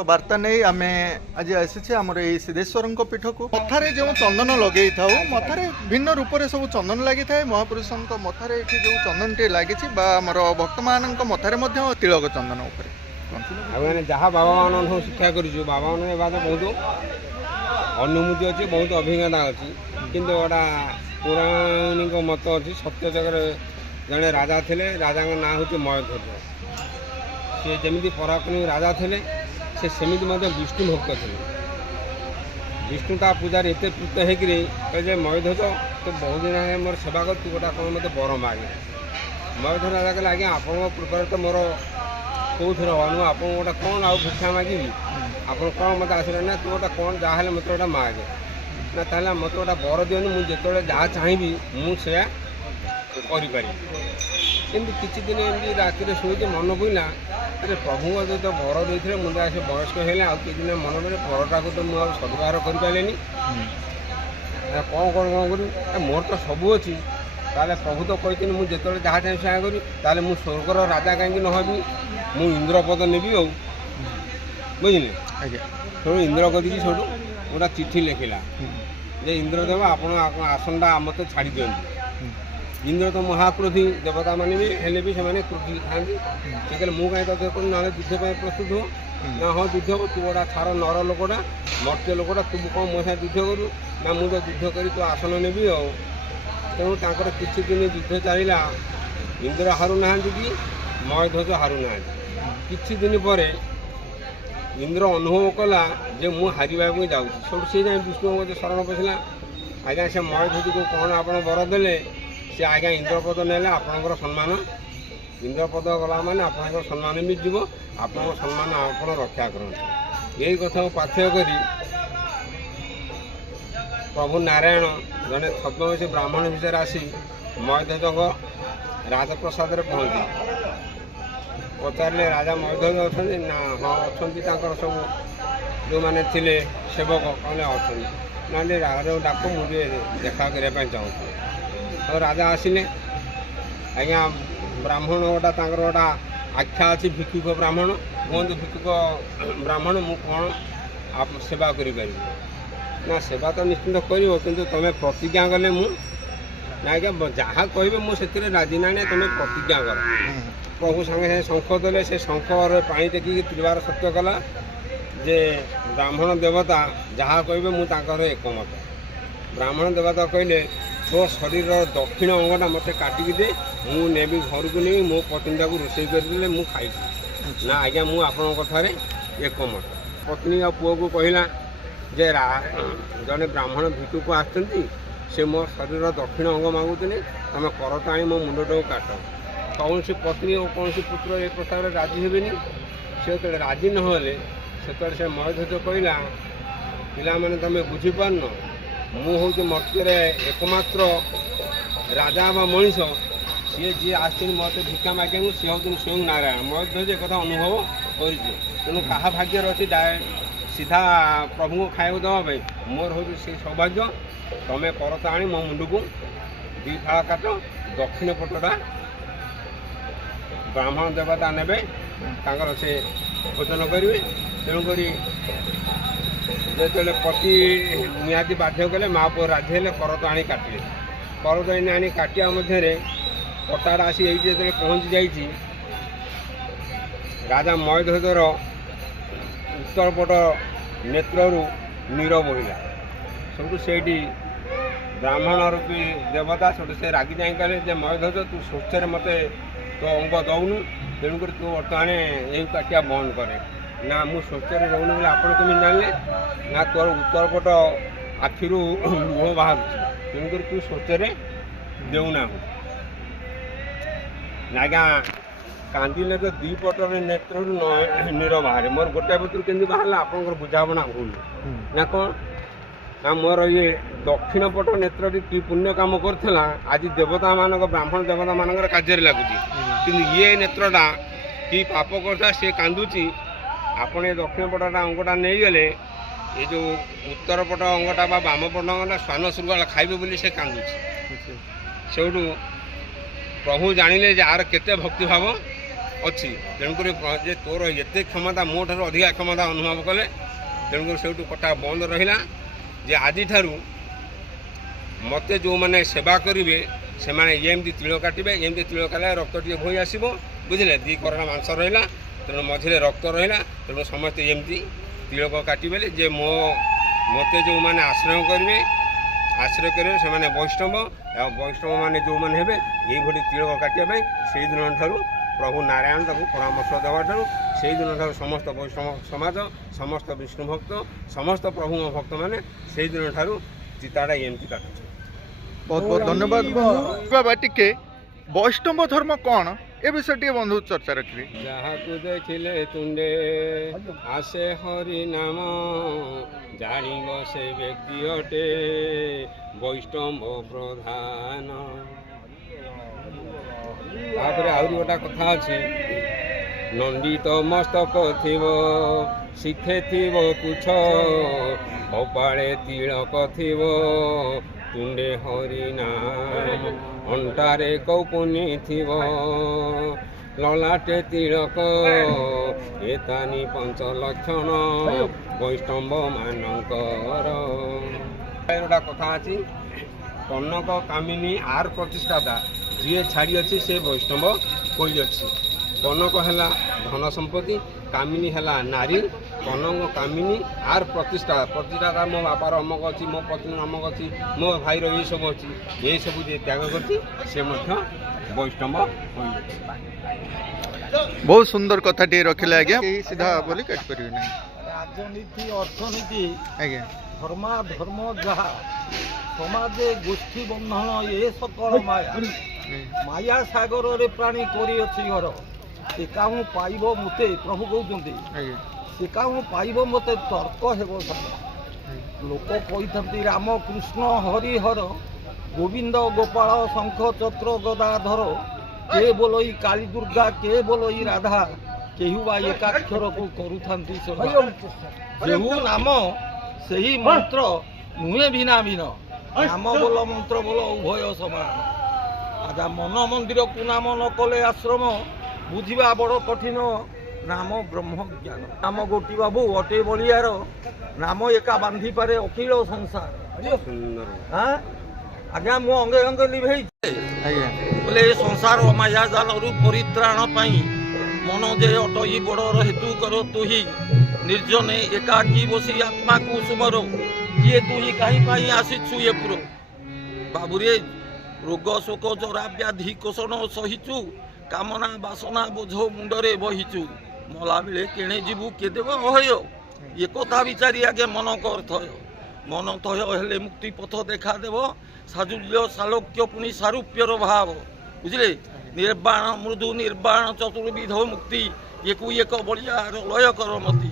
बार्ता नहीं आम आज आसी आमर ये सिद्धेश्वर पीठ को मथारे जो चंदन लगे था मथारे भिन्न रूप से सब चंदन लगी था महापुरुषों मथारे जो चंदन टे लगी आमर भक्त मान मथारे तिलक चंदन जहाँ बाबा मान शिक्षा कर बाबा मान बात बहुत अनुभूति अच्छी बहुत अभिज्ञता अच्छी किंतु गोटा पौराणिक मत अच्छी सत्य जगह जड़े राजा थे राजा ना हूँ मयध्वज सी जमी पराक्रमी राजा थे से सेमिति विष्णु भक्त थे विष्णु ता पूजार एत प्रीत होते मयध्वज तो बहुत दिन मोर सेवा कर तू गोटा कौन मत बर मागे मयध्वज राजा कहले आज्ञा आप कृपा तो मोर कौन हनु आप गोटे कौन आउ भिक्षा मागे आप कौन मत आसला ना तू गोटे कौन जहाँ मत गोटे मागे ना ताला मत गोटे बर दिखाँ मुझे जहाँ चाहिए मुझे करें एमती किसी दिन एमती राति शुए मन पड़ा अरे प्रभु जो बर देते मुझे आसे वयस्क है कि दिन मन में बरटा को तो मुझे सदुव्यवहार करें कौन कौन कौन कर मोर तो सबू अच्छी ताले प्रभु तो कहते मुझे जो जहाँ चाहिए सेवा करी ताले मु स्वर्गर राजा कहीं नहबी मु इंद्रपद नेबी आ बुझे सब इंद्र करी सब गोटा चिठी लिखला जे इंद्रदेव आप आसनटा मत छाड़ी दिखती इंद्र तो महाक्रोधी देवता मैंने भी हेले भी से क्रोधी था से कहले मु कहीं तो ना युद्ध प्रस्तुत हो ना हाँ युद्ध हो तू गोटा छार नर लोकटा मर्त्य लोकटा तू कौन मो साथ युद्ध करू ना मुझे युद्ध कर तू आसन नेबी आ तेणु किसी दिन युद्ध चलला इंद्र हारू ना कि मयध्वज हारू ना किसी दिन पर इंद्र अनुभव कला जे मु हारिबा जाऊँ सब सी जाए विष्णु मत शरण पशिला आज्ञा से मयध्वज को कौन आप बर देले सी आज्ञा इंद्रपद नेले आपणकर सम्मान इंद्रपद गला मैंने आपणकर सम्मान भी जीव आप सम्मान आप रक्षा करते यही कथा पाथ्य कर प्रभु नारायण जड़े छद्मवेशी ब्राह्मण विषय आसी मयध्वज राजप्रसाद पहुँची पचारे राजा मयध्वज अच्छा ना हाँ अच्छा सब जो मैंने थे सेवक कहले अच्छा ना राजा डाक मुझे देखा करने चाहूँ तो राजा आसिले आज्ञा ब्राह्मण गोटा गोटा आख्या अच्छी भिक्षुक ब्राह्मण कहते भिक्षुक ब्राह्मण मु कौन आप सेवा करें ना सेवा तो निश्चिंत कर तुम्हें प्रतिज्ञा कले मु ना आज्ञा जहाँ कहे मुझे राजी ना तुम्हें प्रतिज्ञा कर प्रभु सागे सागे शंख देले से शंख पानी टेकिक त्रिवार सत्य कला जे ब्राह्मण देवता जहाँ कहे मुझे एकमत ब्राह्मण देवता कहले तो शरीर दक्षिण अंगटा मत काटिकी दे मु नेबी घर को नहीं मो पत्नी को रोसे करदे मु खाई ना आज्ञा मु आपण कथार एकमत पत्नी आ पुओ को कहला जे जड़े ब्राह्मण भिटू को आसती से मो शरीर दक्षिण अंग मागुते तुम करत आनी मो मुंडटा काट कौन सी पत्नी और कौन सी पुत्र ए प्रस्ताव राजी हेनी से जो राजी नहले से मयध्वज कहला पिला माने तुम बुझीपारन मु हूँ मर्त्य एकमात्र राजा बा मनीष सी जी आस मत भिक्षा मागे सी हूँ स्वयं नारायण मयध्वज एक अनुभव कर तेणु क्या भाग्य अच्छी सीधा प्रभु को खाया देवाई मोर हूँ से सौभाग्य तुम्हें करत आनी मो मुंड को दी फाड़ा काट दक्षिण पटटा ब्राह्मण देवता ने से भोजन करेंगे तेणुक जो पति निहाती बाध्य कले माँ पुओ राजी हेले करत आनी काटिले करत आनी काटिया मध्य कटाटा आसी ये जो पहुँची जाइए राजा मयध्वजर उत्तरपट नेत्रु नीर बोहिला सब से ब्राह्मण रूपी देवता सब से रागी जाए कहले मयध्वज तू स्वच्छे मत तो अंग दौनु तेणुक तू बर्तमान यही काटिया बंद करे ना मु स्वच्छे रोनी बोले आप जानले ना तोर उत्तरपट आखिर मुह बाहर तेणुक तू स्वच्छे देना आज्ञा कांदिले तो दी पटर नेत्र नीर बाहर मोर गोटे पत्र के बाहर आप बुझावना भूल ना कौन ना मोर ये दक्षिण पट नेत्र कि पुण्य कम करला आज देवता मान ब्राह्मण देवता मान कार्य लगुच कि ये नेत्रटा कि पाप करता सी कांदुची आपण ये दक्षिण पटटा अंगटा नहीं गले ये जो उत्तर पट अंगटा बाम पट अंगटा स्वान श्रृंगाल खाइबे बोली से कांदुची से प्रभु जानिले जे आर केते भक्ति भाव ଅଛି। ତେଣୁକରି ଯେ ତୋର ଏତେ କ୍ଷମତା ମୋ ଠାରୁ ଅଧିକା କ୍ଷମତା ଅନୁଭବ କଲେ। ତେଣୁକରି ସେଇଠୁ କଟା ବନ୍ଦ ରହିଲା ଯେ ଆଜିଠାରୁ ମୋତେ ଯେଉଁମାନେ ସେବା କରିବେ ସେମାନେ ଏମିତି ତିଳ କାଟିବେ, ଏମିତି ତିଳ କାଟିଲେ ରକ୍ତ ଟିକେ ବୋହି ଆସିବ, ବୁଝିଲେ। ଦୁଇ କରଣା ମାଂସ ରହିଲା, ତେଣୁ ମଝିରେ ରକ୍ତ ରହିଲା, ତେଣୁ ସମସ୍ତେ ଏମିତି ତିଳକ କାଟିବେ ଯେ ମୋତେ ଯେଉଁମାନେ ଆଶ୍ରୟ କରିବେ ସେମାନେ ବୈଷ୍ଣବ, ଆଉ ବୈଷ୍ଣବମାନେ ଯେଉଁମାନେ ହେବେ ଏଇଭଳି ତିଳକ କାଟିବା ପାଇଁ ସେଇଦିନ ଠାରୁ ପ୍ରଭୁ ନାରାୟଣ ତାକୁ ପରାମର୍ଶ ଦେବାଠାରୁ ସେଇଦିନଠାରୁ ସମସ୍ତ ବୈଷ୍ଣବ ସମାଜ, ସମସ୍ତ ବିଷ୍ଣୁ ଭକ୍ତ, ସମସ୍ତ ପ୍ରଭୁଙ୍କ ଭକ୍ତମାନେ ସେଇଦିନ ଠାରୁ ଚିତାଟା ଏମିତି କାଟୁଛନ୍ତି। ବହୁତ ବହୁତ ଧନ୍ୟବାଦ ବନ୍ଧୁ। ବାବା ଟିକେ ବୈଷ୍ଣବ ଧର୍ମ କ'ଣ ଏ ବିଷୟ ଟିକେ ବନ୍ଧୁ ଚର୍ଚ୍ଚା ରଖିବେ। ଯାହାକୁ ଦେଖିଲେ ତୁଣ୍ଡେ ଆସେ ହରି ନାମ, ଜାଣିବ ସେ ବ୍ୟକ୍ତି ଅଟେ ବୈଷ୍ଣବ ପ୍ରଧାନ। ତାପରେ ଆହୁରି ଗୋଟେ କଥା ଅଛି, ନଣ୍ଡିତ ମସ୍ତକ ଥିବ, ଶିଖେ ଥିବ ପୁଛ, କପାଳେ ତିଳକ ଥିବ, ତୁଣ୍ଡେ ହରି ନାମ, ଅଣ୍ଟାରେ କୌପୁନି ଥିବ, ଲଲାଟେ ତିଳକ, ଏତାନି ପଞ୍ଚ ଲକ୍ଷଣ ବୈଷ୍ଣବ ମାନଙ୍କର। ଗୋଟେ କଥା ଅଛି, କନକ କାମିନୀ ଆର ପ୍ରତିଷ୍ଠାତା ଯିଏ ଛାଡ଼ି ଅଛି ସେ ବୈଷ୍ଣବ ହୋଇଅଛି। କନକ ହେଲା ଧନ ସମ୍ପତ୍ତି, କାମିନୀ ହେଲା ନାରୀ। କନକ କାମିନୀ ଆର ପ୍ରତିଷ୍ଠାତା ମୋ ବାପାର ଅମକ ଅଛି, ମୋ ପତ୍ନୀର ଅମକ ଅଛି, ମୋ ଭାଇର ଏଇସବୁ ଅଛି, ଏଇସବୁ ଯିଏ ତ୍ୟାଗ କରିଛି ସେ ମଧ୍ୟ ବୈଷ୍ଣବ ହୋଇଅଛି। ବହୁତ ସୁନ୍ଦର କଥାଟିଏ ରଖିଲେ ଆଜ୍ଞା, କେହି ସିଧା ବୋଲି କାଟିପାରିବେ ନାହିଁ। ରାଜନୀତି, ଅର୍ଥନୀତି, ଆଜ୍ଞା ଧର୍ମ ଯାହା ସମାଜେ ଗୋଷ୍ଠୀ ବନ୍ଧନ ଏ ସକଳ ମାୟା ସାଗରରେ ପ୍ରାଣୀ କରିଅଛି ଘର, ସେ କାହୁଁ ପାଇବ ମୋତେ, ପ୍ରଭୁ କହୁଛନ୍ତି ଆଜ୍ଞା ସେ କାହୁଁ ପାଇବ ମୋତେ ତର୍କ ହେବ ସମ। ଲୋକ କହିଥାନ୍ତି ରାମ କୃଷ୍ଣ ହରିହର, ଗୋବିନ୍ଦ ଗୋପାଳ ଶଙ୍ଖ ଚକ୍ର ଗଦାଧର, କେ ବୋଲଇ କାଳୀ ଦୁର୍ଗା, କେ ବୋଲଇ ରାଧା, କେହୁ ବା ଏକାକ୍ଷରକୁ କରୁଥାନ୍ତି ଯେଉଁ ନାମ ସେହି ମନ୍ତ୍ର ନୁହେଁ ଭିନ୍ନ ଭିନ୍ନ, ନାମ ବୋଲ ମନ୍ତ୍ର ବୋଲ ଉଭୟ ସମାନ। ଆଜ୍ଞା ମନ ମନ୍ଦିରକୁ ନାମ ନ କଲେ ଆଶ୍ରମ, ବୁଝିବା ବଡ଼ କଠିନ ନାମ ବ୍ରହ୍ମ ଜ୍ଞାନ। ନାମ ଗୋଟି ବାବୁ ଅଟେ ବଳିଆର, ନାମ ଏକା ବାନ୍ଧିପାରେ ଅଖିଳ ସଂସାର। ଆଜ୍ଞା ମୁଁ ଅଙ୍ଗେ ଅଙ୍ଗେ ଲିଭେଇଛି ଆଜ୍ଞା ବୋଲେ ଏ ସଂସାର ମାୟା ଜାଲରୁ ପରିତ୍ରାଣ ପାଇଁ, ମନ ଯେ ଅଟଇ ବଡ଼ର ହେତୁ କର ତୁହି, ନିର୍ଜନେ ଏକାକୀ ବସି ଆତ୍ମାକୁ ସୁମର, କିଏ ତୁହି କାହିଁ ପାଇଁ ଆସିଛୁ ଏ ପୁର। ବାବୁରେ ରୋଗ ଶୋକ ଜରା ବ୍ୟାଧି କୋଷଣ ସହିଛୁ, କାମନା ବାସନା ବୋଝ ମୁଣ୍ଡରେ ବହିଛୁ, ମଲାବେଳେ କେଣେ ଯିବୁ କେ ଦେବ ଅହୟ, ଏକଥା ବିଚାରି ଆଗେ ମନ କର ଥୟ, ମନ ଥୟ ହେଲେ ମୁକ୍ତି ପଥ ଦେଖାଦେବ, ସାଜୁଲ୍ୟ ସାଲୋକ୍ୟ ପୁଣି ସାରୂପ୍ୟର ଭାବ, ବୁଝିଲେ। ନିର୍ବାଣ ମୃଦୁ ନିର୍ବାଣ ଚତୁର୍ବିଧ ମୁକ୍ତି, ଏକୁ ଏକ ବଳିଆର ଲୟ କର ମତି।